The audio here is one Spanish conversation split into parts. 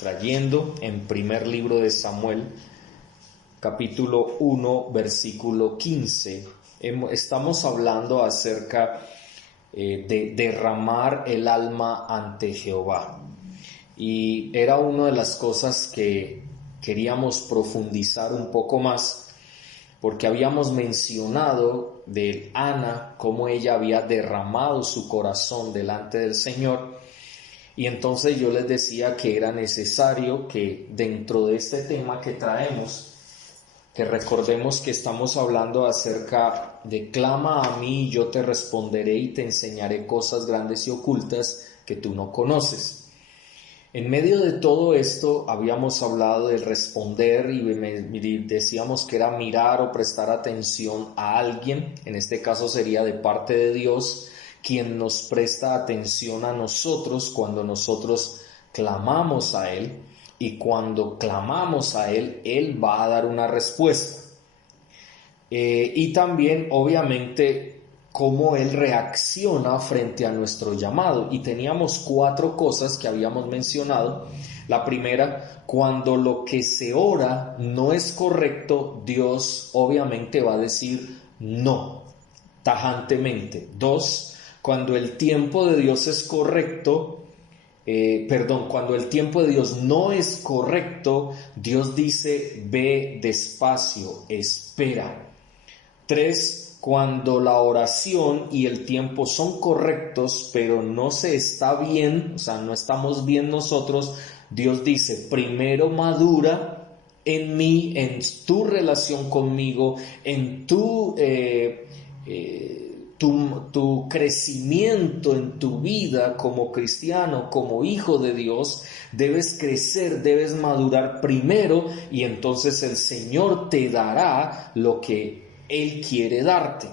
Trayendo en primer libro de Samuel, capítulo 1, versículo 15. Estamos hablando acerca de derramar el alma ante Jehová. Y era una de las cosas que queríamos profundizar un poco más, porque habíamos mencionado de Ana, cómo ella había derramado su corazón delante del Señor. Y entonces yo les decía que era necesario que dentro de este tema que traemos, que recordemos que estamos hablando acerca de clama a mí y yo te responderé y te enseñaré cosas grandes y ocultas que tú no conoces. En medio de todo esto habíamos hablado del responder y decíamos que era mirar o prestar atención a alguien, en este caso sería de parte de Dios, quien nos presta atención a nosotros cuando nosotros clamamos a Él, y cuando clamamos a Él, Él va a dar una respuesta. Y también, obviamente, cómo Él reacciona frente a nuestro llamado. Y teníamos 4 cosas que habíamos mencionado. La primera, cuando lo que se ora no es correcto, Dios obviamente va a decir no, tajantemente. 2, cuando el tiempo de Dios es correcto, cuando el tiempo de Dios no es correcto, Dios dice, ve despacio, espera. 3, cuando la oración y el tiempo son correctos, pero no se está bien, o sea, no estamos bien nosotros, Dios dice, primero madura en mí, en tu relación conmigo, en tu crecimiento en tu vida como cristiano, como hijo de Dios. Debes crecer, debes madurar primero, y entonces el Señor te dará lo que Él quiere darte.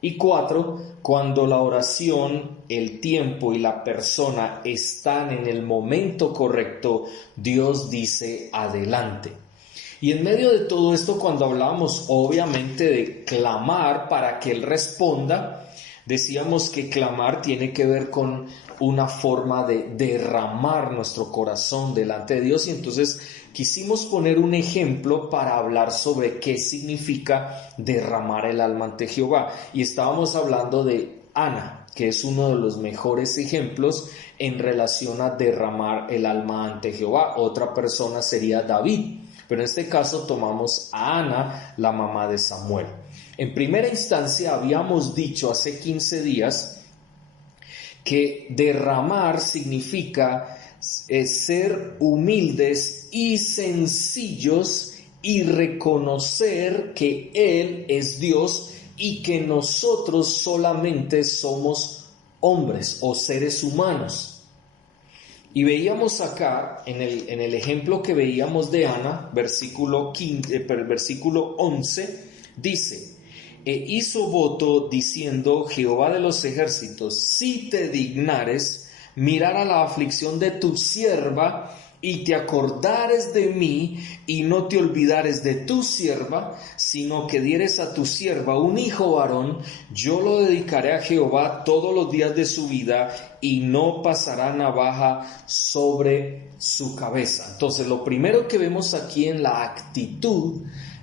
Y 4, cuando la oración, el tiempo y la persona están en el momento correcto, Dios dice adelante. Y en medio de todo esto, cuando hablábamos obviamente de clamar para que Él responda, decíamos que clamar tiene que ver con una forma de derramar nuestro corazón delante de Dios, y entonces quisimos poner un ejemplo para hablar sobre qué significa derramar el alma ante Jehová. Y estábamos hablando de Ana, que es uno de los mejores ejemplos en relación a derramar el alma ante Jehová. Otra persona sería David. Pero en este caso tomamos a Ana, la mamá de Samuel. En primera instancia habíamos dicho hace 15 días que derramar significa ser humildes y sencillos y reconocer que Él es Dios y que nosotros solamente somos hombres o seres humanos. Y veíamos acá, en el ejemplo que veíamos de Ana, versículo 11, dice, hizo voto diciendo, Jehová de los ejércitos, si te dignares mirar a la aflicción de tu sierva, y te acordares de mí, y no te olvidares de tu sierva, sino que dieres a tu sierva un hijo varón, yo lo dedicaré a Jehová todos los días de su vida, y no pasará navaja sobre su cabeza. Entonces, lo primero que vemos aquí en la actitud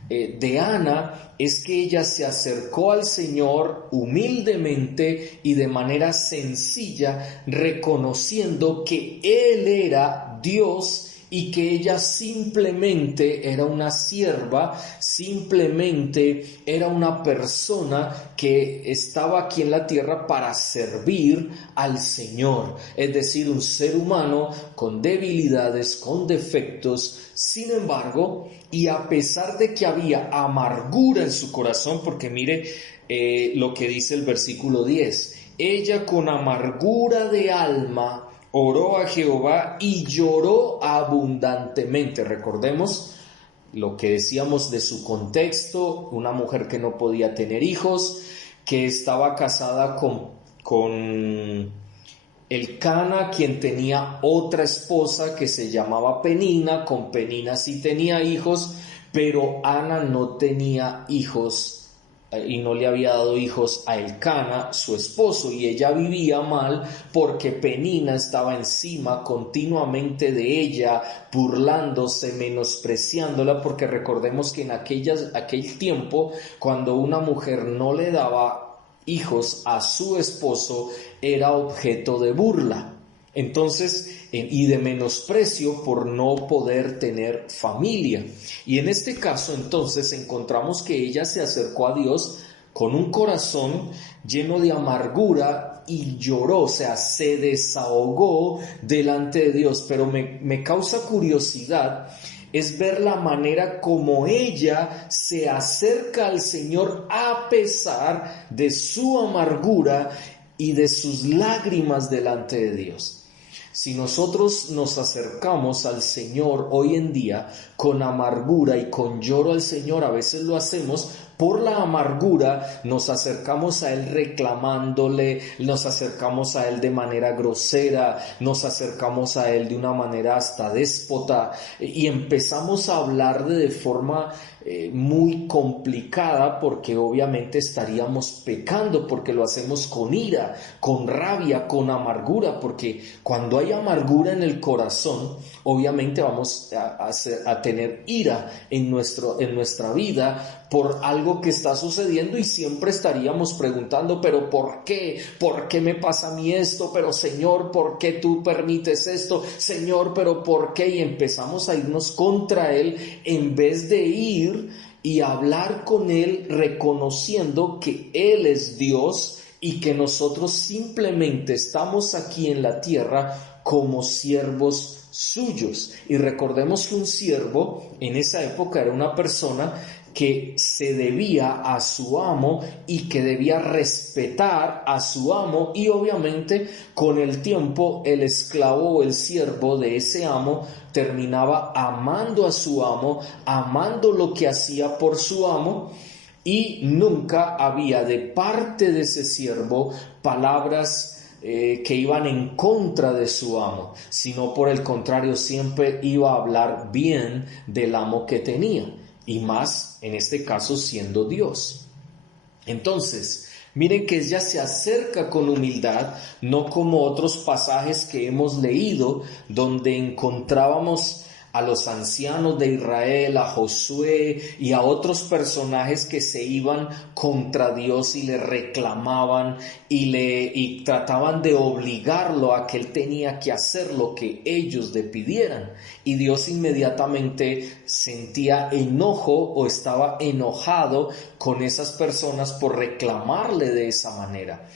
de Ana es que ella se acercó al Señor humildemente y de manera sencilla, reconociendo que Él era Dios y que ella simplemente era una sierva, simplemente era una persona que estaba aquí en la tierra para servir al Señor, es decir, un ser humano con debilidades, con defectos. Sin embargo, y a pesar de que había amargura en su corazón, porque mire lo que dice el versículo 10, ella con amargura de alma oró a Jehová y lloró abundantemente. Recordemos lo que decíamos de su contexto, una mujer que no podía tener hijos, que estaba casada con Elcana, quien tenía otra esposa que se llamaba Penina. Con Penina sí tenía hijos, pero Ana no tenía hijos y no le había dado hijos a Elcana, su esposo, y ella vivía mal porque Penina estaba encima continuamente de ella, burlándose, menospreciándola, porque recordemos que en aquel tiempo, cuando una mujer no le daba hijos a su esposo, era objeto de burla. Entonces, y de menosprecio por no poder tener familia. Y en este caso, entonces, encontramos que ella se acercó a Dios con un corazón lleno de amargura y lloró, o sea, se desahogó delante de Dios. Pero me causa curiosidad es ver la manera como ella se acerca al Señor a pesar de su amargura y de sus lágrimas delante de Dios. Si nosotros nos acercamos al Señor hoy en día con amargura y con lloro al Señor, a veces lo hacemos por la amargura, nos acercamos a Él reclamándole, nos acercamos a Él de manera grosera, nos acercamos a Él de una manera hasta déspota y empezamos a hablarle de forma muy complicada, porque obviamente estaríamos pecando, porque lo hacemos con ira, con rabia, con amargura, porque cuando hay amargura en el corazón, obviamente vamos a tener ira en nuestra vida por algo que está sucediendo, y siempre estaríamos preguntando, pero ¿por qué? ¿Por qué me pasa a mí esto? Pero Señor, ¿por qué tú permites esto? Señor, pero ¿por qué? Y empezamos a irnos contra Él en vez de ir y hablar con Él reconociendo que Él es Dios y que nosotros simplemente estamos aquí en la tierra como siervos suyos. Y recordemos que un siervo en esa época era una persona que se debía a su amo y que debía respetar a su amo, y obviamente con el tiempo el esclavo o el siervo de ese amo terminaba amando a su amo, amando lo que hacía por su amo, y nunca había de parte de ese siervo palabras que iban en contra de su amo, sino por el contrario siempre iba a hablar bien del amo que tenía, y más en este caso siendo Dios. Entonces, miren que ella se acerca con humildad, no como otros pasajes que hemos leído, donde encontrábamos a los ancianos de Israel, a Josué y a otros personajes que se iban contra Dios y le reclamaban y trataban de obligarlo a que él tenía que hacer lo que ellos le pidieran. Y Dios inmediatamente sentía enojo o estaba enojado con esas personas por reclamarle de esa manera.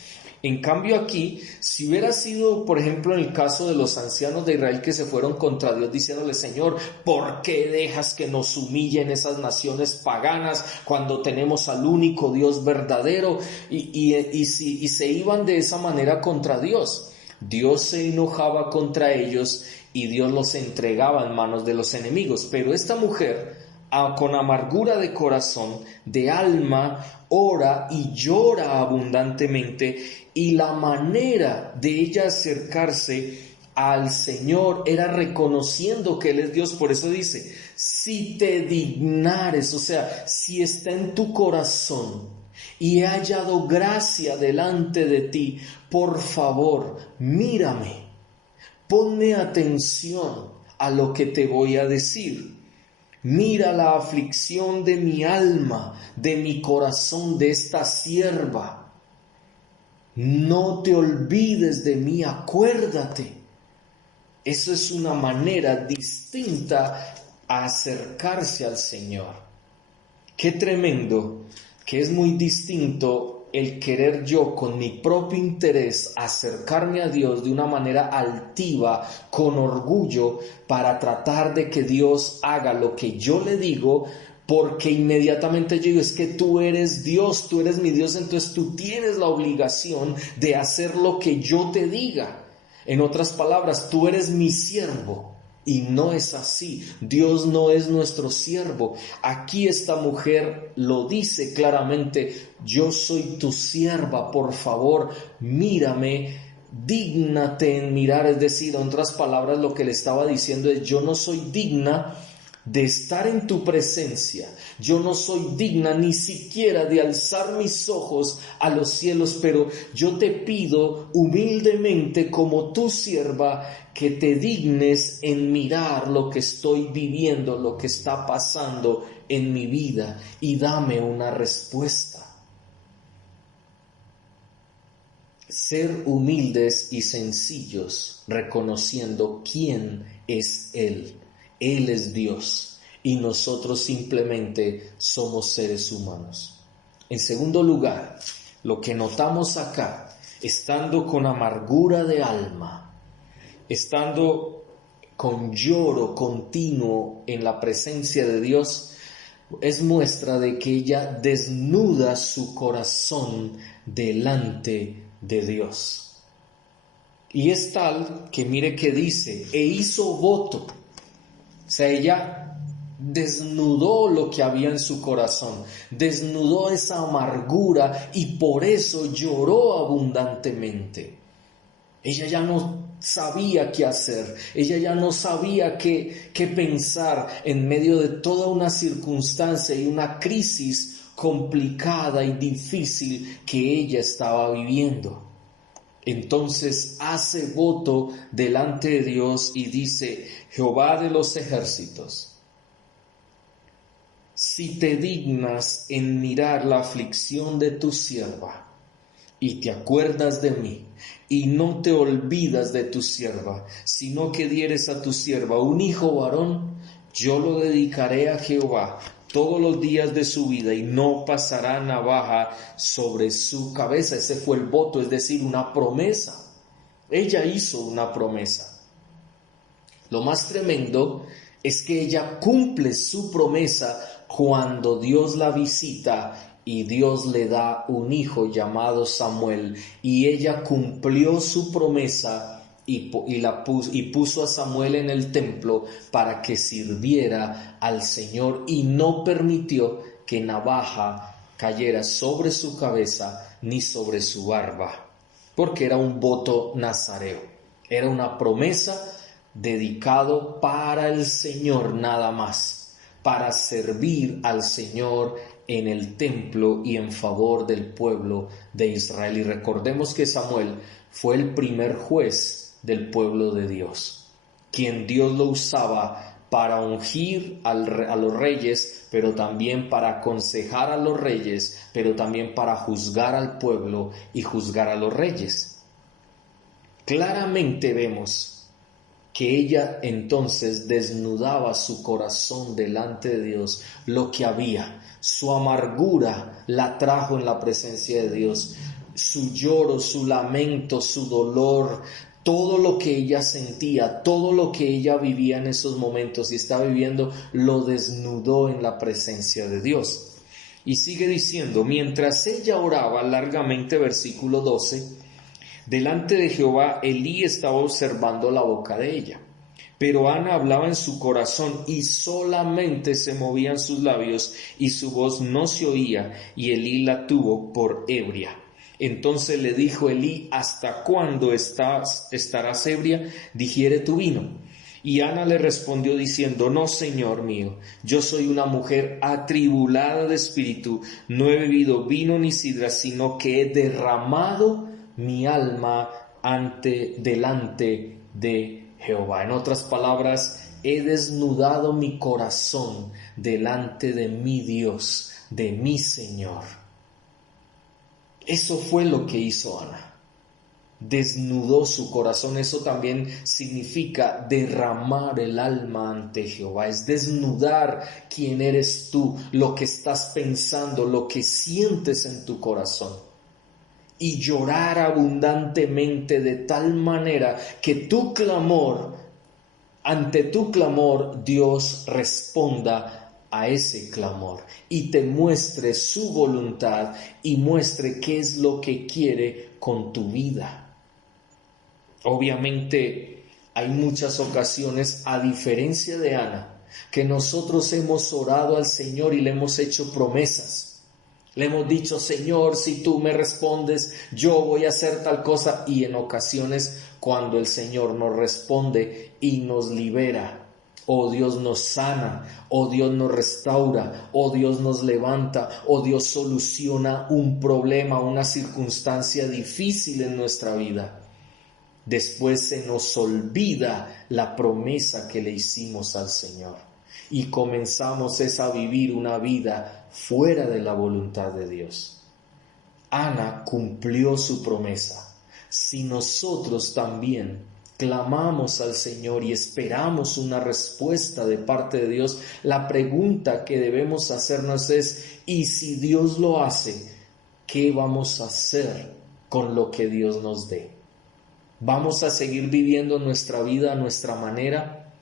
En cambio aquí, si hubiera sido, por ejemplo, en el caso de los ancianos de Israel que se fueron contra Dios diciéndole, Señor, ¿por qué dejas que nos humillen esas naciones paganas cuando tenemos al único Dios verdadero? Y se iban de esa manera contra Dios. Dios se enojaba contra ellos y Dios los entregaba en manos de los enemigos. Pero esta mujer, con amargura de corazón, de alma, ora y llora abundantemente, y la manera de ella acercarse al Señor era reconociendo que Él es Dios. Por eso dice, si te dignares, o sea, si está en tu corazón y he hallado gracia delante de ti, por favor, mírame, ponme atención a lo que te voy a decir. Mira la aflicción de mi alma, de mi corazón, de esta sierva. No te olvides de mí, acuérdate. Eso es una manera distinta a acercarse al Señor. Qué tremendo, que es muy distinto el querer yo con mi propio interés acercarme a Dios de una manera altiva, con orgullo, para tratar de que Dios haga lo que yo le digo, porque inmediatamente yo digo, es que tú eres Dios, tú eres mi Dios, entonces tú tienes la obligación de hacer lo que yo te diga. En otras palabras, tú eres mi siervo. Y no es así. Dios no es nuestro siervo. Aquí esta mujer lo dice claramente, yo soy tu sierva, por favor, mírame, dígnate en mirar. Es decir, en otras palabras, lo que le estaba diciendo es, yo no soy digna de estar en tu presencia. Yo no soy digna ni siquiera de alzar mis ojos a los cielos, pero yo te pido humildemente como tu sierva que te dignes en mirar lo que estoy viviendo, lo que está pasando en mi vida y dame una respuesta. Ser humildes y sencillos, reconociendo quién es Él. Él es Dios y nosotros simplemente somos seres humanos. En segundo lugar, lo que notamos acá, estando con amargura de alma, estando con lloro continuo en la presencia de Dios, es muestra de que ella desnuda su corazón delante de Dios. Y es tal que mire que dice, e hizo voto. O sea, ella desnudó lo que había en su corazón, desnudó esa amargura y por eso lloró abundantemente. Ella ya no sabía qué hacer, ella ya no sabía qué pensar en medio de toda una circunstancia y una crisis complicada y difícil que ella estaba viviendo. Entonces hace voto delante de Dios y dice, Jehová de los ejércitos, si te dignas en mirar la aflicción de tu sierva y te acuerdas de mí y no te olvidas de tu sierva, sino que dieres a tu sierva un hijo varón, yo lo dedicaré a Jehová todos los días de su vida y no pasará navaja sobre su cabeza. Ese fue el voto, es decir, una promesa. Ella hizo una promesa. Lo más tremendo es que ella cumple su promesa cuando Dios la visita y Dios le da un hijo llamado Samuel, y ella cumplió su promesa y puso a Samuel en el templo para que sirviera al Señor y no permitió que navaja cayera sobre su cabeza ni sobre su barba, porque era un voto nazareo, era una promesa dedicado para el Señor nada más, para servir al Señor en el templo y en favor del pueblo de Israel. Y recordemos que Samuel fue el primer juez del pueblo de Dios, quien Dios lo usaba para ungir a los reyes, pero también para aconsejar a los reyes, pero también para juzgar al pueblo y juzgar a los reyes. Claramente vemos que ella entonces desnudaba su corazón delante de Dios, lo que había, su amargura la trajo en la presencia de Dios, su lloro, su lamento, su dolor, todo lo que ella sentía, todo lo que ella vivía en esos momentos y estaba viviendo, lo desnudó en la presencia de Dios. Y sigue diciendo, mientras ella oraba largamente, versículo 12, delante de Jehová, Elí estaba observando la boca de ella. Pero Ana hablaba en su corazón y solamente se movían sus labios y su voz no se oía, y Elí la tuvo por ebria. Entonces le dijo Elí, ¿hasta cuándo estarás ebria? Digiere tu vino. Y Ana le respondió diciendo, no, Señor mío, yo soy una mujer atribulada de espíritu, no he bebido vino ni sidra, sino que he derramado mi alma delante de Jehová. En otras palabras, he desnudado mi corazón delante de mi Dios, de mi Señor. Eso fue lo que hizo Ana. Desnudó su corazón. Eso también significa derramar el alma ante Jehová. Es desnudar quién eres tú, lo que estás pensando, lo que sientes en tu corazón. Y llorar abundantemente de tal manera que ante tu clamor, Dios responda a ese clamor y te muestre su voluntad y muestre qué es lo que quiere con tu vida. Obviamente hay muchas ocasiones, a diferencia de Ana, que nosotros hemos orado al Señor y le hemos hecho promesas. Le hemos dicho, Señor, si tú me respondes, yo voy a hacer tal cosa. Y en ocasiones, cuando el Señor nos responde y nos libera, O Dios nos sana, o Dios nos restaura, o Dios nos levanta, o Dios soluciona un problema, una circunstancia difícil en nuestra vida. Después se nos olvida la promesa que le hicimos al Señor y comenzamos a vivir una vida fuera de la voluntad de Dios. Ana cumplió su promesa. Si nosotros también clamamos al Señor y esperamos una respuesta de parte de Dios, la pregunta que debemos hacernos es: ¿y si Dios lo hace, qué vamos a hacer con lo que Dios nos dé? ¿Vamos a seguir viviendo nuestra vida a nuestra manera?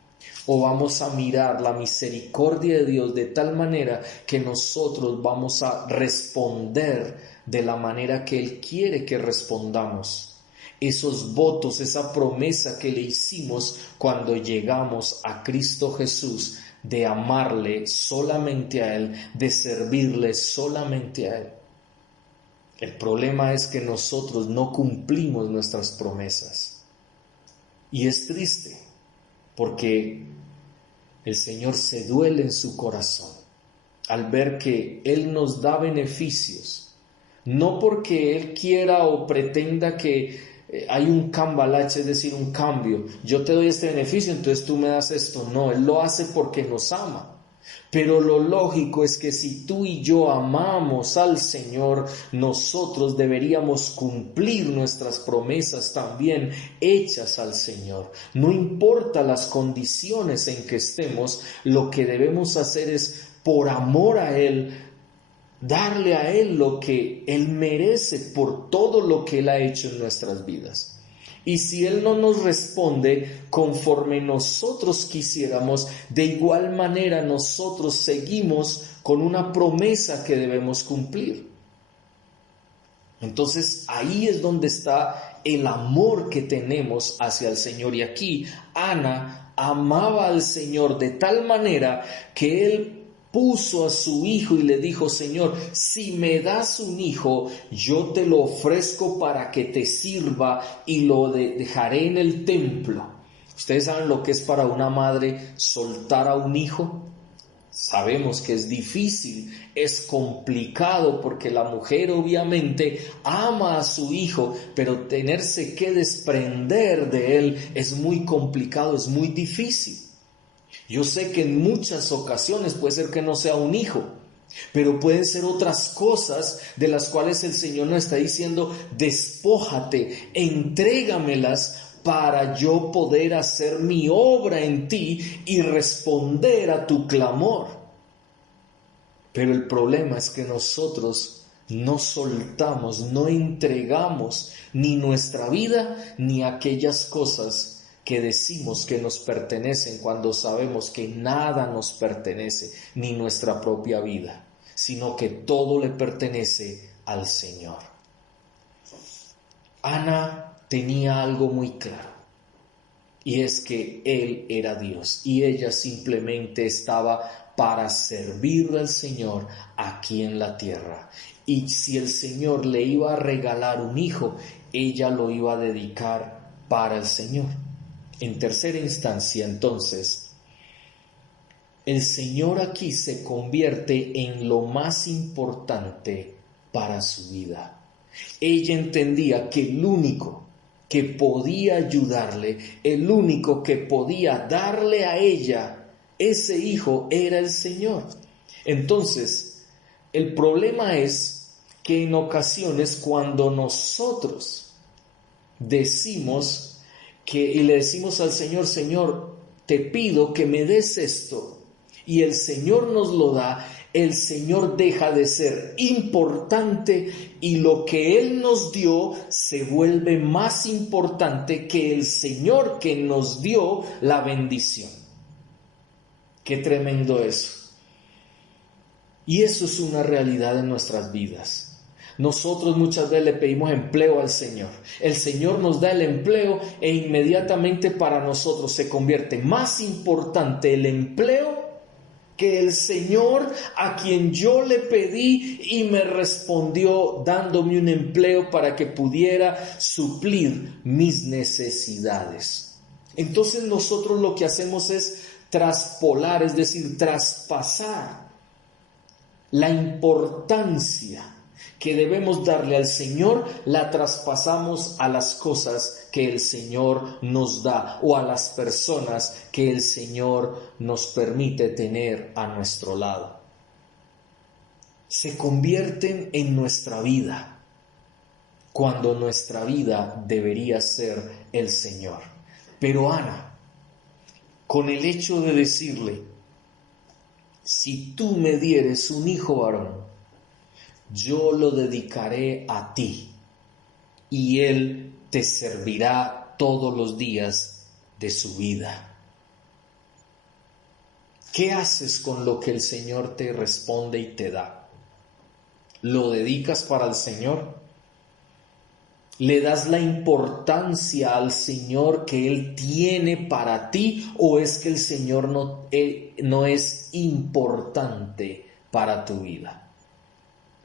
¿O vamos a mirar la misericordia de Dios de tal manera que nosotros vamos a responder de la manera que Él quiere que respondamos? Esos votos, esa promesa que le hicimos cuando llegamos a Cristo Jesús, de amarle solamente a Él, de servirle solamente a Él. El problema es que nosotros no cumplimos nuestras promesas. Y es triste, porque el Señor se duele en su corazón al ver que Él nos da beneficios, no porque Él quiera o pretenda que hay un cambalache, es decir, un cambio. Yo te doy este beneficio, entonces tú me das esto. No, Él lo hace porque nos ama. Pero lo lógico es que si tú y yo amamos al Señor, nosotros deberíamos cumplir nuestras promesas también hechas al Señor. No importa las condiciones en que estemos, lo que debemos hacer es, por amor a Él, darle a Él lo que Él merece por todo lo que Él ha hecho en nuestras vidas. Y si Él no nos responde conforme nosotros quisiéramos, de igual manera nosotros seguimos con una promesa que debemos cumplir. Entonces ahí es donde está el amor que tenemos hacia el Señor. Y aquí Ana amaba al Señor de tal manera que Él puso a su hijo y le dijo: Señor, si me das un hijo, yo te lo ofrezco para que te sirva y lo dejaré en el templo. ¿Ustedes saben lo que es para una madre soltar a un hijo? Sabemos que es difícil, es complicado, porque la mujer obviamente ama a su hijo, pero tenerse que desprender de él es muy complicado, es muy difícil. Yo sé que en muchas ocasiones puede ser que no sea un hijo, pero pueden ser otras cosas de las cuales el Señor nos está diciendo: despójate, entrégamelas para yo poder hacer mi obra en ti y responder a tu clamor. Pero el problema es que nosotros no soltamos, no entregamos ni nuestra vida ni aquellas cosas que decimos que nos pertenecen, cuando sabemos que nada nos pertenece, ni nuestra propia vida, sino que todo le pertenece al Señor. Ana tenía algo muy claro, y es que Él era Dios y ella simplemente estaba para servirle al Señor aquí en la tierra. Y si el Señor le iba a regalar un hijo, ella lo iba a dedicar para el Señor. En tercera instancia, entonces, el Señor aquí se convierte en lo más importante para su vida. Ella entendía que el único que podía ayudarle, el único que podía darle a ella ese hijo, era el Señor. Entonces, el problema es que en ocasiones, cuando nosotros decimos y le decimos al Señor: Señor, te pido que me des esto, y el Señor nos lo da, el Señor deja de ser importante y lo que Él nos dio se vuelve más importante que el Señor que nos dio la bendición. Qué tremendo eso. Y eso es una realidad en nuestras vidas. Nosotros muchas veces le pedimos empleo al Señor. El Señor nos da el empleo e inmediatamente para nosotros se convierte más importante el empleo que el Señor, a quien yo le pedí y me respondió dándome un empleo para que pudiera suplir mis necesidades. Entonces nosotros lo que hacemos es traspolar, es decir, traspasar la importancia que debemos darle al Señor, la traspasamos a las cosas que el Señor nos da o a las personas que el Señor nos permite tener a nuestro lado. Se convierten en nuestra vida cuando nuestra vida debería ser el Señor. Pero Ana, con el hecho de decirle, si tú me dieres un hijo varón, yo lo dedicaré a ti y él te servirá todos los días de su vida. ¿Qué haces con lo que el Señor te responde y te da? ¿Lo dedicas para el Señor? ¿Le das la importancia al Señor que Él tiene para ti, o es que el Señor no es importante para tu vida?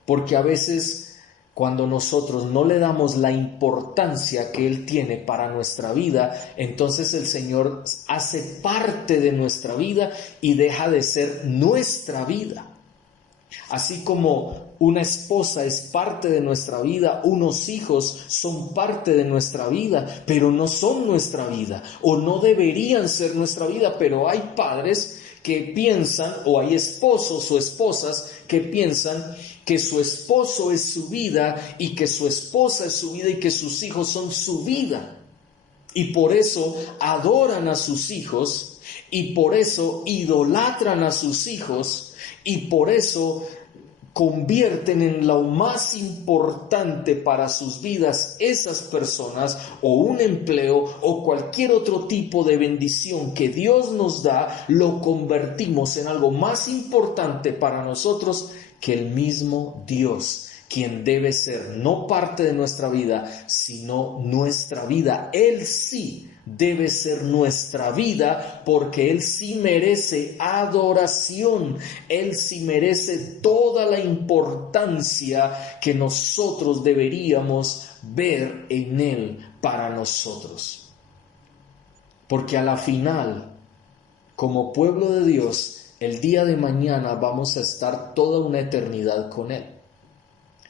Porque a veces cuando nosotros no le damos la importancia que Él tiene para nuestra vida, entonces el Señor hace parte de nuestra vida y deja de ser nuestra vida. Así como una esposa es parte de nuestra vida, unos hijos son parte de nuestra vida, pero no son nuestra vida, o no deberían ser nuestra vida. Pero hay padres que piensan, o hay esposos o esposas que piensan que su esposo es su vida, y que su esposa es su vida, y que sus hijos son su vida. Y por eso adoran a sus hijos, y por eso idolatran a sus hijos, y por eso convierten en lo más importante para sus vidas esas personas, o un empleo, o cualquier otro tipo de bendición que Dios nos da, lo convertimos en algo más importante para nosotros que el mismo Dios, quien debe ser no parte de nuestra vida, sino nuestra vida. Él sí debe ser nuestra vida, porque Él sí merece adoración, Él sí merece toda la importancia que nosotros deberíamos ver en Él para nosotros. Porque a la final, como pueblo de Dios, el día de mañana vamos a estar toda una eternidad con Él.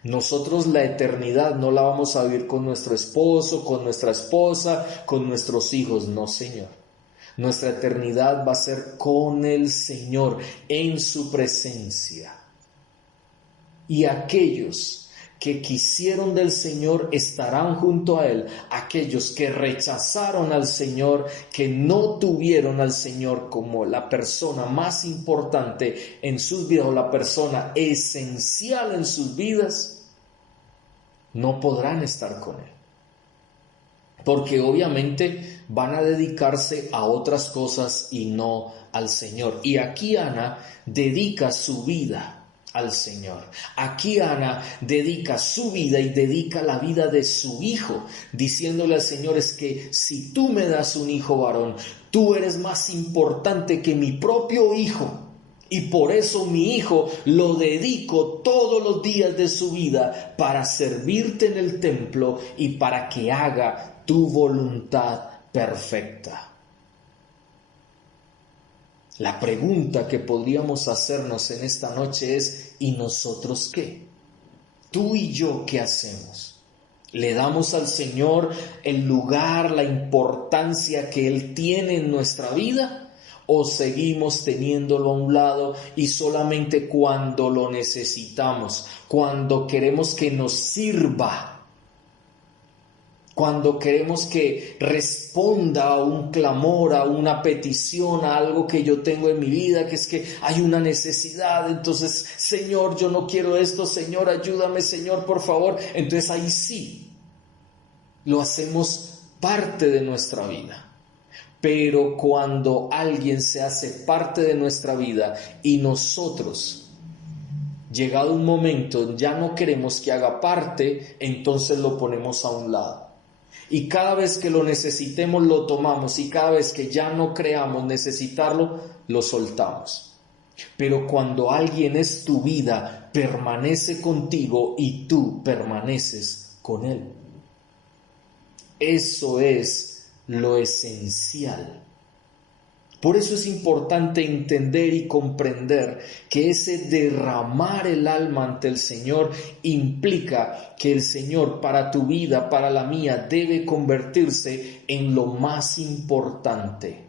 Nosotros la eternidad no la vamos a vivir con nuestro esposo, con nuestra esposa, con nuestros hijos, no, Señor. Nuestra eternidad va a ser con el Señor, en su presencia. Y aquellos que quisieron del Señor estarán junto a Él. Aquellos que rechazaron al Señor, que no tuvieron al Señor como la persona más importante en sus vidas, o la persona esencial en sus vidas, no podrán estar con Él. Porque obviamente van a dedicarse a otras cosas y no al Señor. Y aquí Ana dedica su vida al Señor. Aquí Ana dedica su vida y dedica la vida de su hijo, diciéndole al Señor: es que si tú me das un hijo varón, tú eres más importante que mi propio hijo. Y por eso mi hijo lo dedico todos los días de su vida para servirte en el templo y para que haga tu voluntad perfecta. La pregunta que podríamos hacernos en esta noche es: ¿y nosotros qué? ¿Tú y yo qué hacemos? ¿Le damos al Señor el lugar, la importancia que Él tiene en nuestra vida? ¿O seguimos teniéndolo a un lado y solamente cuando lo necesitamos, cuando queremos que nos sirva, cuando queremos que responda a un clamor, a una petición, a algo que yo tengo en mi vida, que es que hay una necesidad, entonces, Señor, yo no quiero esto, Señor, ayúdame, Señor, por favor? Entonces ahí sí, lo hacemos parte de nuestra vida. Pero cuando alguien se hace parte de nuestra vida y nosotros, llegado un momento, ya no queremos que haga parte, entonces lo ponemos a un lado. Y cada vez que lo necesitemos lo tomamos, y cada vez que ya no creamos necesitarlo, lo soltamos. Pero cuando alguien es tu vida, permanece contigo y tú permaneces con él. Eso es lo esencial. Por eso es importante entender y comprender que ese derramar el alma ante el Señor implica que el Señor para tu vida, para la mía, debe convertirse en lo más importante,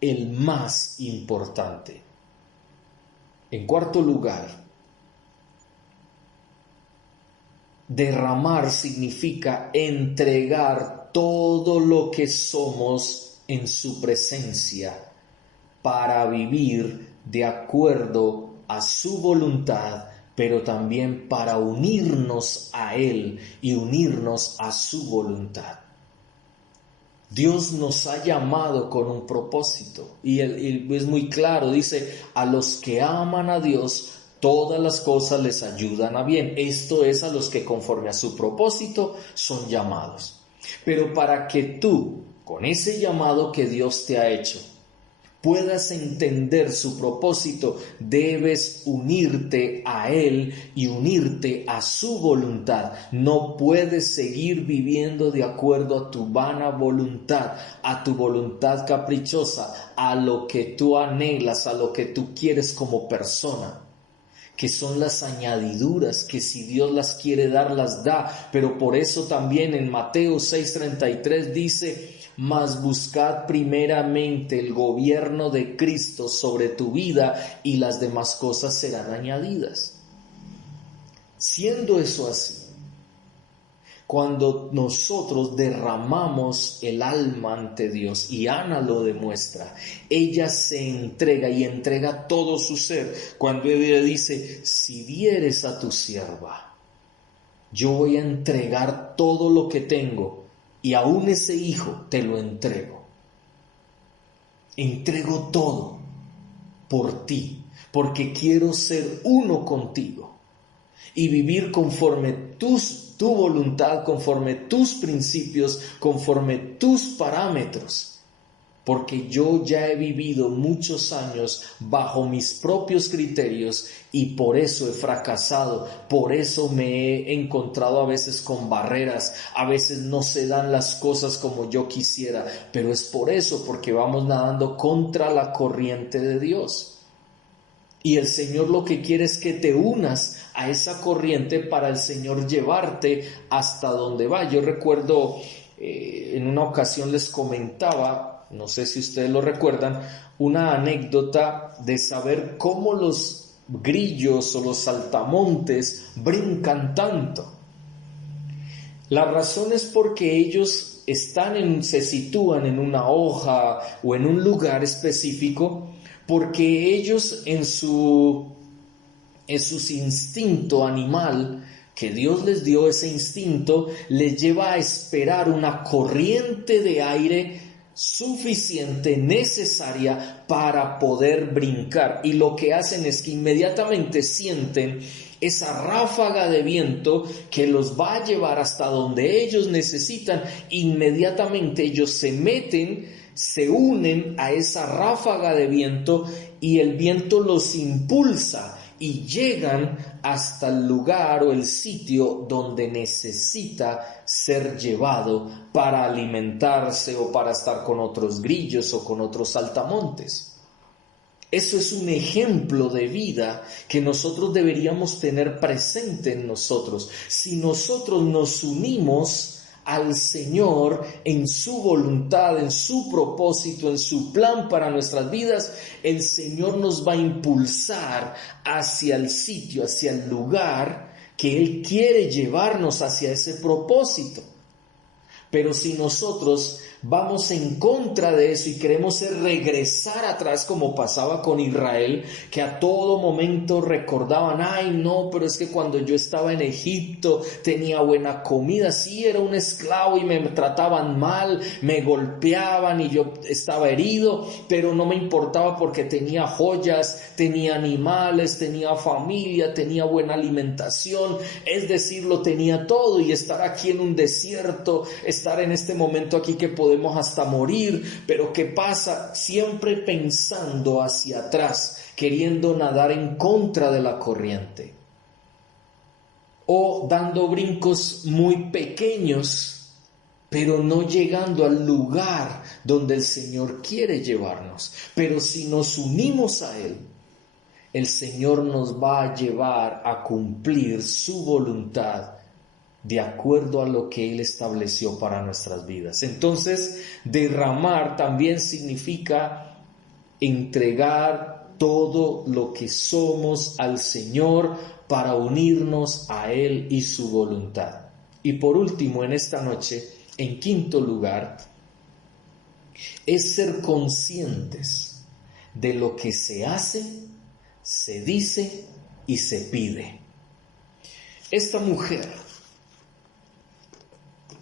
el más importante. En cuarto lugar, derramar significa entregar todo lo que somos en su presencia para vivir de acuerdo a su voluntad, pero también para unirnos a Él y unirnos a su voluntad. Dios nos ha llamado con un propósito y es muy claro, dice, a los que aman a Dios, todas las cosas les ayudan a bien. Esto es a los que conforme a su propósito son llamados. Pero para que tú, con ese llamado que Dios te ha hecho, puedas entender su propósito, debes unirte a Él y unirte a su voluntad. No puedes seguir viviendo de acuerdo a tu vana voluntad, a tu voluntad caprichosa, a lo que tú anhelas, a lo que tú quieres como persona, que son las añadiduras, que si Dios las quiere dar, las da. Pero por eso también en Mateo 6:33 dice: mas buscad primeramente el gobierno de Cristo sobre tu vida y las demás cosas serán añadidas. Siendo eso así, cuando nosotros derramamos el alma ante Dios, y Ana lo demuestra, ella se entrega y entrega todo su ser. Cuando ella dice: si dieres a tu sierva, yo voy a entregar todo lo que tengo, y aún ese hijo te lo entrego. Entrego todo por ti, porque quiero ser uno contigo y vivir conforme tu voluntad, conforme tus principios, conforme tus parámetros. Porque yo ya he vivido muchos años bajo mis propios criterios y por eso he fracasado, por eso me he encontrado a veces con barreras, a veces no se dan las cosas como yo quisiera, pero es por eso, porque vamos nadando contra la corriente de Dios. Y el Señor lo que quiere es que te unas a esa corriente para el Señor llevarte hasta donde va. Yo recuerdo en una ocasión les comentaba, no sé si ustedes lo recuerdan, una anécdota de saber cómo los grillos o los saltamontes brincan tanto. La razón es porque ellos se sitúan en una hoja o en un lugar específico, porque ellos en su instinto animal que Dios les dio, ese instinto les lleva a esperar una corriente de aire suficiente, necesaria para poder brincar. Y lo que hacen es que inmediatamente sienten esa ráfaga de viento que los va a llevar hasta donde ellos necesitan. Inmediatamente ellos se meten, se unen a esa ráfaga de viento y el viento los impulsa y llegan hasta el lugar o el sitio donde necesita ser llevado para alimentarse o para estar con otros grillos o con otros saltamontes. Eso es un ejemplo de vida que nosotros deberíamos tener presente en nosotros. Si nosotros nos unimos al Señor en su voluntad, en su propósito, en su plan para nuestras vidas, el Señor nos va a impulsar hacia el sitio, hacia el lugar que Él quiere llevarnos hacia ese propósito. Pero si nosotros vamos en contra de eso y queremos regresar atrás, como pasaba con Israel, que a todo momento recordaban: ay no, pero es que cuando yo estaba en Egipto tenía buena comida, sí, era un esclavo y me trataban mal, me golpeaban y yo estaba herido, pero no me importaba porque tenía joyas, tenía animales, tenía familia, tenía buena alimentación, es decir, lo tenía todo. Y estar aquí en un desierto, estar en este momento aquí que podemos hasta morir, pero ¿qué pasa? Siempre pensando hacia atrás, queriendo nadar en contra de la corriente, o dando brincos muy pequeños pero no llegando al lugar donde el Señor quiere llevarnos. Pero si nos unimos a Él, el Señor nos va a llevar a cumplir su voluntad de acuerdo a lo que Él estableció para nuestras vidas. Entonces, derramar también significa entregar todo lo que somos al Señor para unirnos a Él y su voluntad. Y por último, en esta noche, en quinto lugar, es ser conscientes de lo que se hace, se dice y se pide. Esta mujer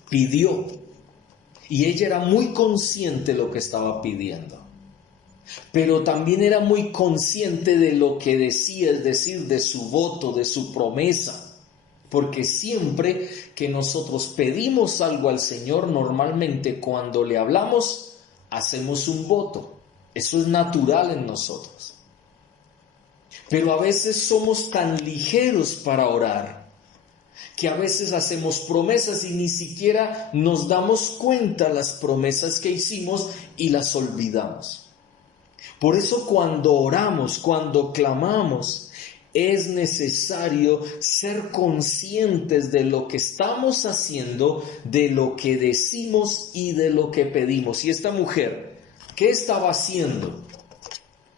pidió y ella era muy consciente de lo que estaba pidiendo, pero también era muy consciente de lo que decía, es decir, de su voto, de su promesa. Porque siempre que nosotros pedimos algo al Señor, normalmente cuando le hablamos, hacemos un voto. Eso es natural en nosotros. Pero a veces somos tan ligeros para orar, que a veces hacemos promesas y ni siquiera nos damos cuenta las promesas que hicimos y las olvidamos. Por eso cuando oramos, cuando clamamos, es necesario ser conscientes de lo que estamos haciendo, de lo que decimos y de lo que pedimos. Y esta mujer, ¿qué estaba haciendo?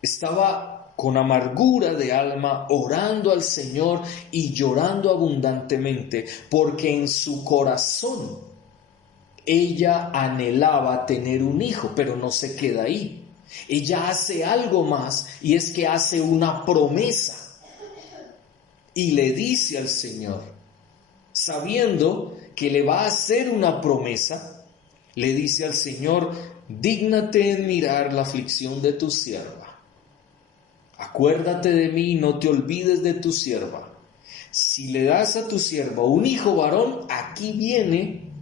Estaba con amargura de alma, orando al Señor y llorando abundantemente, porque en su corazón ella anhelaba tener un hijo, pero no se queda ahí. Ella hace algo más, y es que hace una promesa. Y le dice al Señor, sabiendo que le va a hacer una promesa, le dice al Señor, dígnate en mirar la aflicción de tu sierva. Acuérdate de mí y no te olvides de tu sierva. Si le das a tu sierva un hijo varón, aquí viene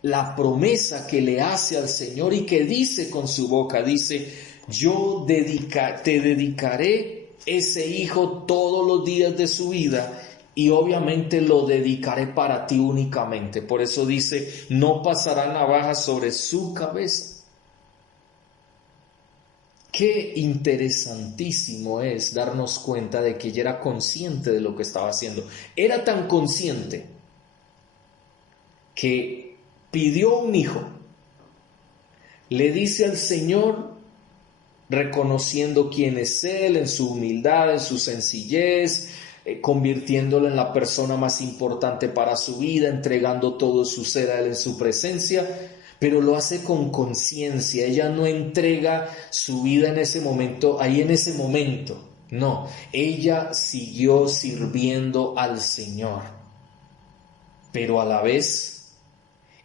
la promesa que le hace al Señor y que dice con su boca, dice, yo te dedicaré ese hijo todos los días de su vida y obviamente lo dedicaré para ti únicamente. Por eso dice, no pasará navaja sobre su cabeza. Qué interesantísimo es darnos cuenta de que ella era consciente de lo que estaba haciendo. Era tan consciente que pidió un hijo. Le dice al Señor, reconociendo quién es Él, en su humildad, en su sencillez, convirtiéndolo en la persona más importante para su vida, entregando todo su ser a Él en su presencia, pero lo hace con conciencia. Ella no entrega su vida en ese momento, ahí en ese momento, no, ella siguió sirviendo al Señor, pero a la vez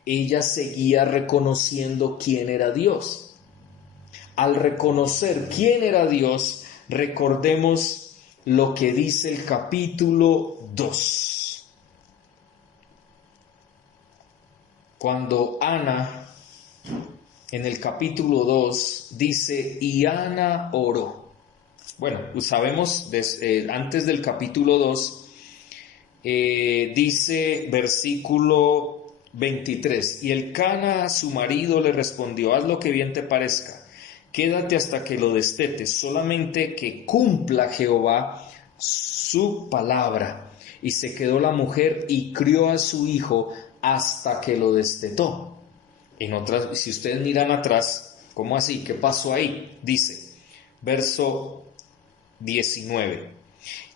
ella seguía reconociendo quién era Dios. Al reconocer quién era Dios, recordemos lo que dice el capítulo 2. Cuando Ana, en el capítulo 2, dice, y Ana oró. Bueno, pues sabemos, antes del capítulo 2, dice versículo 23, y Elcana, su marido, le respondió, haz lo que bien te parezca. Quédate hasta que lo destetes, solamente que cumpla Jehová su palabra. Y se quedó la mujer y crió a su hijo hasta que lo destetó. En otras, si ustedes miran atrás, ¿cómo así? ¿Qué pasó ahí? Dice, verso 19.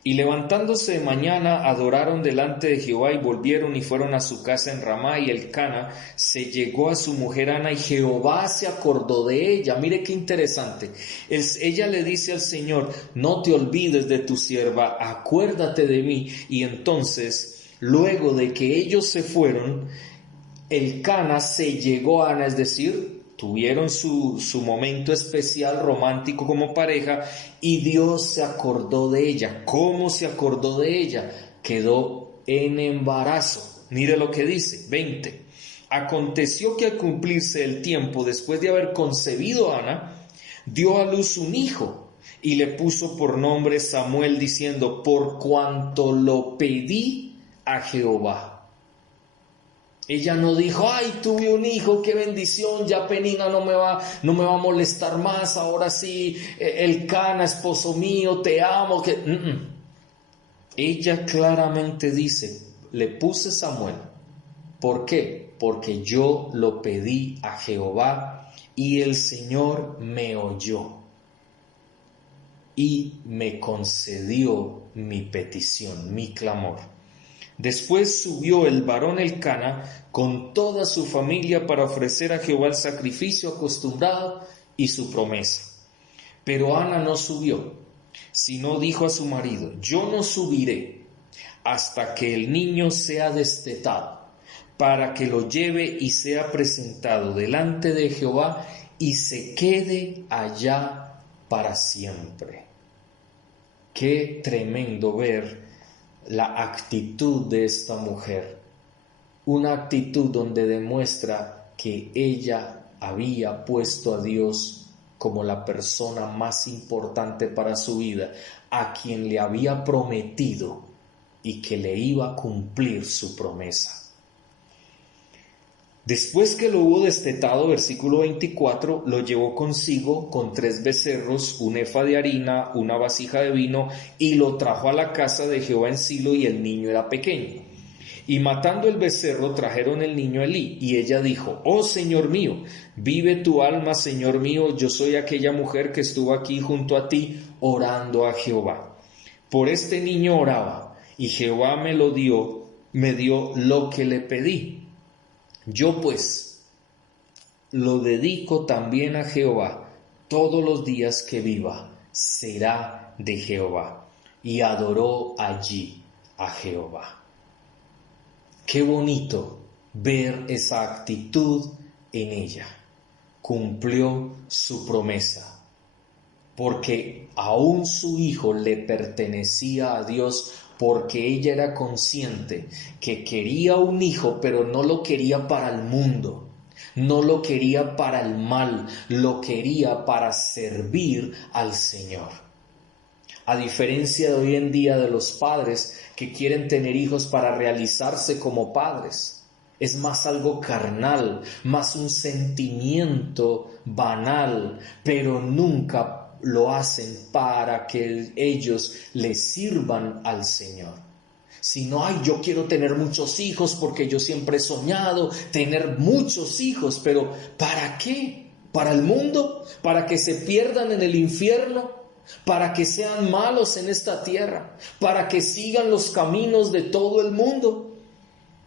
Y levantándose de mañana, adoraron delante de Jehová y volvieron y fueron a su casa en Ramá, y Elcana se llegó a su mujer Ana y Jehová se acordó de ella. Mire qué interesante. Ella le dice al Señor, no te olvides de tu sierva, acuérdate de mí. Y entonces, luego de que ellos se fueron, Elcana se llegó a Ana, es decir, tuvieron su momento especial romántico como pareja y Dios se acordó de ella. ¿Cómo se acordó de ella? Quedó en embarazo. Mire lo que dice, 20. Aconteció que al cumplirse el tiempo, después de haber concebido a Ana, dio a luz un hijo y le puso por nombre Samuel, diciendo, por cuanto lo pedí a Jehová. Ella no dijo, ay, tuve un hijo, qué bendición, ya Penina no me va a molestar más, ahora sí, Elcana, esposo mío, te amo. Ella claramente dice, le puse Samuel. ¿Por qué? Porque yo lo pedí a Jehová y el Señor me oyó y me concedió mi petición, mi clamor. Después subió el varón Elcana con toda su familia para ofrecer a Jehová el sacrificio acostumbrado y su promesa. Pero Ana no subió, sino dijo a su marido, yo no subiré hasta que el niño sea destetado, para que lo lleve y sea presentado delante de Jehová y se quede allá para siempre. Qué tremendo ver la actitud de esta mujer, una actitud donde demuestra que ella había puesto a Dios como la persona más importante para su vida, a quien le había prometido y que le iba a cumplir su promesa. Después que lo hubo destetado, versículo 24, lo llevó consigo con 3 becerros, un efa de harina, una vasija de vino, y lo trajo a la casa de Jehová en Silo, y el niño era pequeño. Y matando el becerro, trajeron el niño a Elí, y ella dijo, oh Señor mío, vive tu alma, Señor mío, yo soy aquella mujer que estuvo aquí junto a ti, orando a Jehová. Por este niño oraba, y Jehová me dio lo que le pedí. Yo pues lo dedico también a Jehová, todos los días que viva será de Jehová. Y adoró allí a Jehová. Qué bonito ver esa actitud en ella. Cumplió su promesa, porque aún su hijo le pertenecía a Dios, porque ella era consciente que quería un hijo, pero no lo quería para el mundo, no lo quería para el mal, lo quería para servir al Señor. A diferencia de hoy en día de los padres que quieren tener hijos para realizarse como padres, es más algo carnal, más un sentimiento banal, pero nunca lo hacen para que ellos le sirvan al Señor. Si no, ay, yo quiero tener muchos hijos porque yo siempre he soñado tener muchos hijos, pero ¿para qué? ¿Para el mundo? ¿Para que se pierdan en el infierno? ¿Para que sean malos en esta tierra? ¿Para que sigan los caminos de todo el mundo?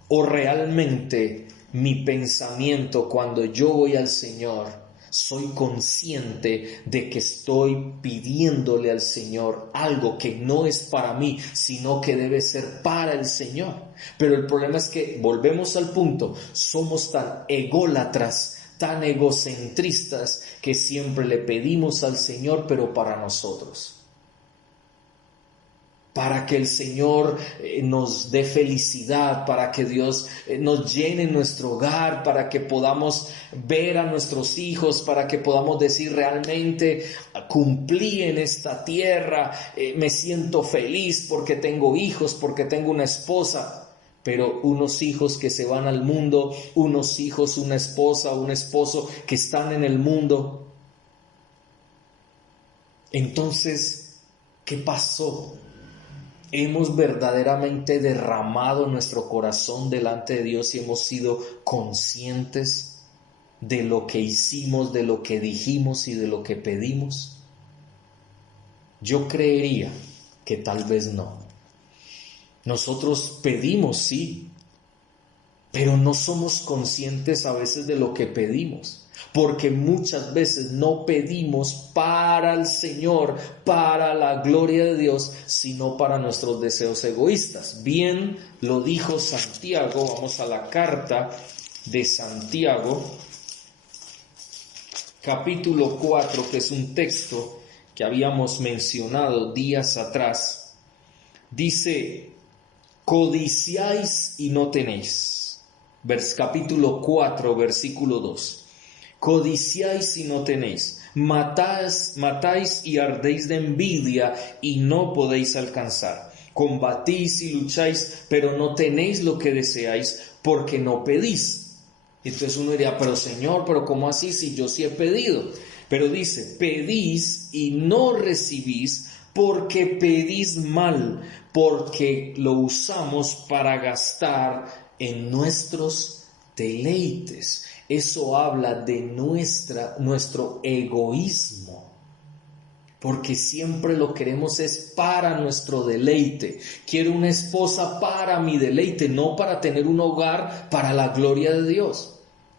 ¿O realmente mi pensamiento cuando yo voy al Señor, soy consciente de que estoy pidiéndole al Señor algo que no es para mí, sino que debe ser para el Señor? Pero el problema es que, volvemos al punto, somos tan ególatras, tan egocentristas, que siempre le pedimos al Señor, pero para nosotros. Para que el Señor nos dé felicidad, para que Dios nos llene nuestro hogar, para que podamos ver a nuestros hijos, para que podamos decir realmente cumplí en esta tierra, me siento feliz porque tengo hijos, porque tengo una esposa. Pero unos hijos que se van al mundo, unos hijos, una esposa, un esposo que están en el mundo. Entonces, ¿qué pasó? ¿Hemos verdaderamente derramado nuestro corazón delante de Dios y hemos sido conscientes de lo que hicimos, de lo que dijimos y de lo que pedimos? Yo creería que tal vez no. Nosotros pedimos, sí, pero no somos conscientes a veces de lo que pedimos, porque muchas veces no pedimos para el Señor, para la gloria de Dios, sino para nuestros deseos egoístas. Bien lo dijo Santiago. Vamos a la carta de Santiago, capítulo 4, que es un texto que habíamos mencionado días atrás. Dice: codiciáis y no tenéis. Capítulo 4, versículo 2. Codiciáis y no tenéis. Matáis y ardéis de envidia y no podéis alcanzar. Combatís y lucháis, pero no tenéis lo que deseáis, porque no pedís. Entonces uno diría, pero Señor, pero ¿cómo así si yo sí he pedido? Pero dice, pedís y no recibís porque pedís mal, porque lo usamos para gastar en nuestros deleites. Eso habla de nuestro egoísmo, porque siempre lo queremos es para nuestro deleite. Quiero una esposa para mi deleite, no para tener un hogar para la gloria de Dios,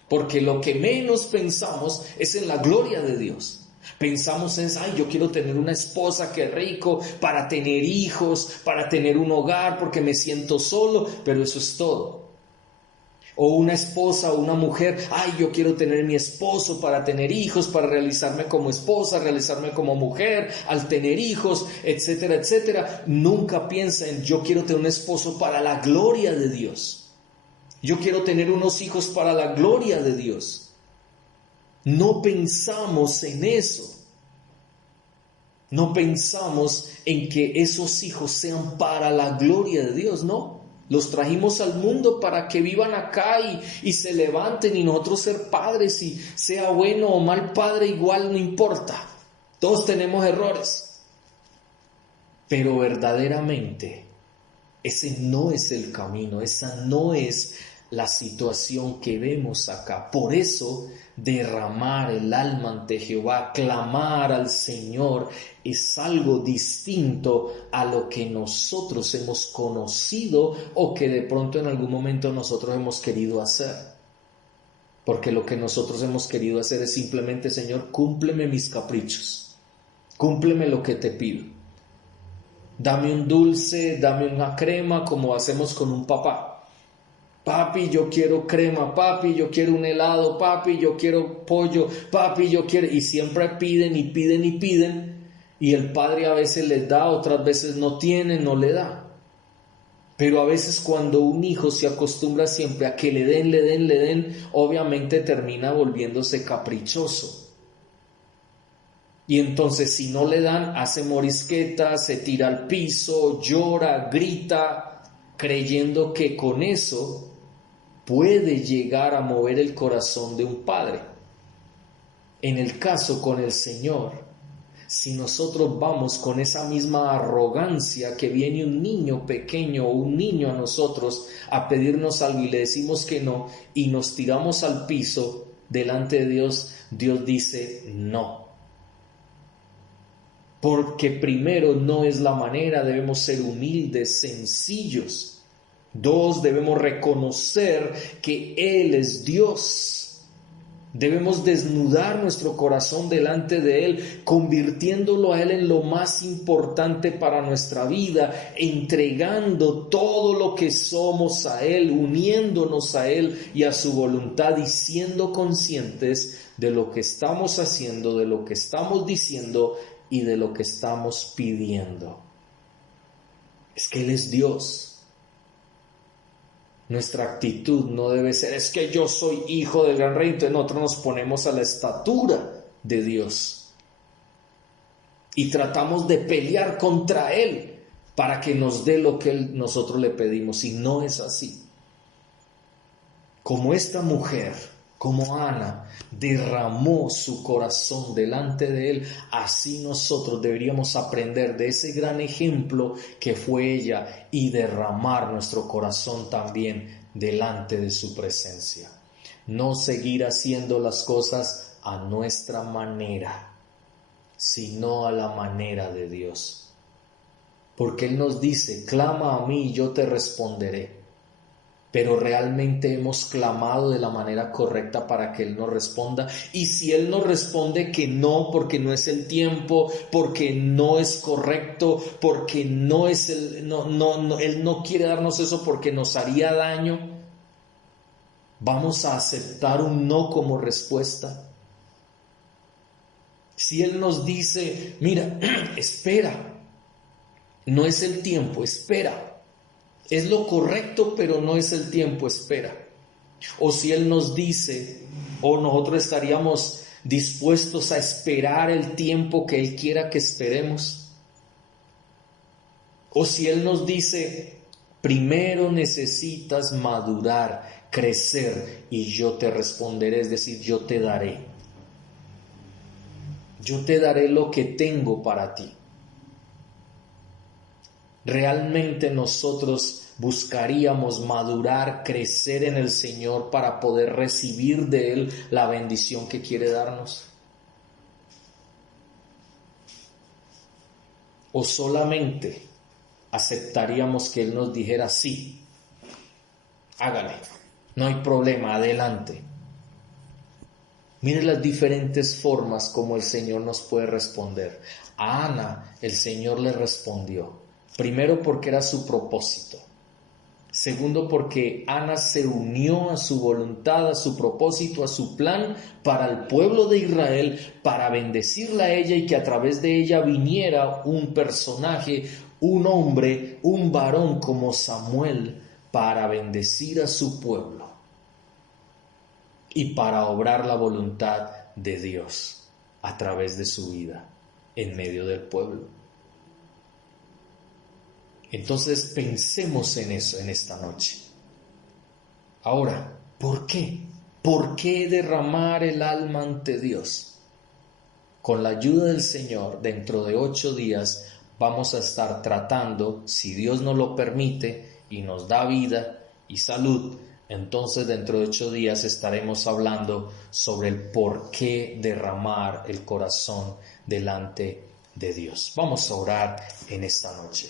porque lo que menos pensamos es en la gloria de Dios. Pensamos en, ay, yo quiero tener una esposa, qué rico, para tener hijos, para tener un hogar, porque me siento solo, pero eso es todo. O una esposa o una mujer, ay, yo quiero tener mi esposo para tener hijos, para realizarme como esposa, realizarme como mujer, al tener hijos, etcétera, etcétera. Nunca piensa en, yo quiero tener un esposo para la gloria de Dios. Yo quiero tener unos hijos para la gloria de Dios. No pensamos en eso. No pensamos en que esos hijos sean para la gloria de Dios, ¿no? Los trajimos al mundo para que vivan acá y se levanten y nosotros ser padres, y sea bueno o mal padre, igual no importa. Todos tenemos errores. Pero verdaderamente ese no es el camino, esa no es la situación que vemos acá. Por eso derramar el alma ante Jehová, clamar al Señor, es algo distinto a lo que nosotros hemos conocido o que de pronto en algún momento nosotros hemos querido hacer. Porque lo que nosotros hemos querido hacer es simplemente, Señor, cúmpleme mis caprichos, cúmpleme lo que te pido. Dame un dulce, dame una crema, como hacemos con un papá. Papi, yo quiero crema, papi, yo quiero un helado, papi, yo quiero pollo, papi, yo quiero... Y siempre piden y piden y piden, y el padre a veces les da, otras veces no tiene, no le da. Pero a veces cuando un hijo se acostumbra siempre a que le den, obviamente termina volviéndose caprichoso. Y entonces si no le dan, hace morisquetas, se tira al piso, llora, grita, creyendo que con eso puede llegar a mover el corazón de un padre. En el caso con el Señor, si nosotros vamos con esa misma arrogancia que viene un niño pequeño o un niño a nosotros a pedirnos algo y le decimos que no y nos tiramos al piso delante de Dios, Dios dice no. Porque primero no es la manera, debemos ser humildes, sencillos. 2, debemos reconocer que Él es Dios. Debemos desnudar nuestro corazón delante de Él, convirtiéndolo a Él en lo más importante para nuestra vida, entregando todo lo que somos a Él, uniéndonos a Él y a su voluntad y siendo conscientes de lo que estamos haciendo, de lo que estamos diciendo y de lo que estamos pidiendo. Es que Él es Dios. Nuestra actitud no debe ser, es que yo soy hijo del gran rey, entonces nosotros nos ponemos a la estatura de Dios y tratamos de pelear contra Él para que nos dé lo que nosotros le pedimos, y no es así. Como esta mujer, como Ana, derramó su corazón delante de Él, así nosotros deberíamos aprender de ese gran ejemplo que fue ella y derramar nuestro corazón también delante de su presencia. No seguir haciendo las cosas a nuestra manera, sino a la manera de Dios. Porque Él nos dice, clama a mí y yo te responderé. Pero realmente hemos clamado de la manera correcta para que Él nos responda. Y si Él nos responde que no, porque no es el tiempo, porque no es correcto, porque no es Él no quiere darnos eso porque nos haría daño, ¿vamos a aceptar un no como respuesta? Si Él nos dice, mira, espera, no es el tiempo, espera. Es lo correcto, pero no es el tiempo, espera. O si Él nos dice, o nosotros estaríamos dispuestos a esperar el tiempo que Él quiera que esperemos. O si Él nos dice, Primero necesitas madurar, crecer, y yo te responderé, es decir, yo te daré. Yo te daré lo que tengo para ti. Realmente nosotros buscaríamos madurar, crecer en el Señor para poder recibir de Él la bendición que quiere darnos. ¿O solamente aceptaríamos que Él nos dijera sí, hágale, no hay problema, adelante? Mire las diferentes formas como el Señor nos puede responder. A Ana el Señor le respondió, primero porque era su propósito. Segundo, porque Ana se unió a su voluntad, a su propósito, a su plan para el pueblo de Israel, para bendecirla a ella y que a través de ella viniera un personaje, un hombre, un varón como Samuel, para bendecir a su pueblo y para obrar la voluntad de Dios a través de su vida en medio del pueblo. Entonces pensemos en eso en esta noche. Ahora, ¿por qué? ¿Por qué derramar el alma ante Dios? Con la ayuda del Señor, dentro de 8 días vamos a estar tratando, si Dios nos lo permite y nos da vida y salud, entonces dentro de 8 días estaremos hablando sobre el por qué derramar el corazón delante de Dios. Vamos a orar en esta noche.